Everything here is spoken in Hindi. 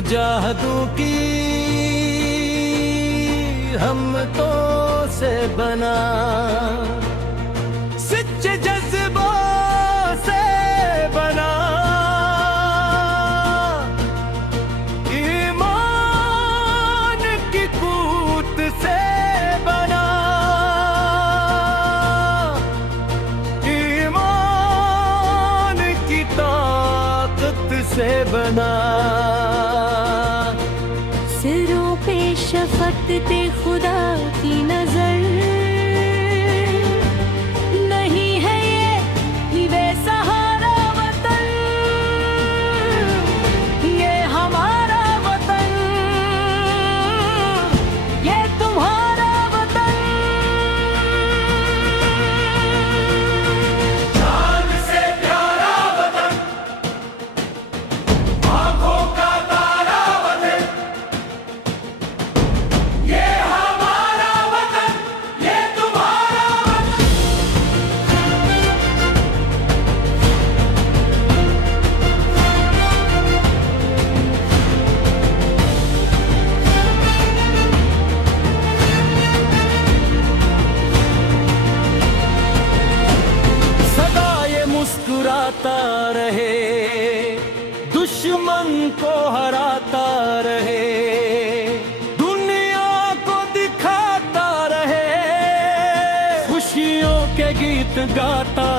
मुजाहदों की हम तो से बना, सच्चे जज्बों से बना, ईमान की कूत से बना, ईमान की ताकत से बना। सिरों पे शफकत खुदा की नजर, नहीं है ये बेसहारा वतन, ये हमारा वतन, ये तुम्हारा वतन। जान से प्यारा वतन, आँखों का तारा वतन, ये हमारा वतन, ये तुम्हारा वतन। सदा ये मुस्कुराता रहे, दुश्मन को हराता रहे, दुनिया को दिखाता रहे, खुशियों के गीत गाता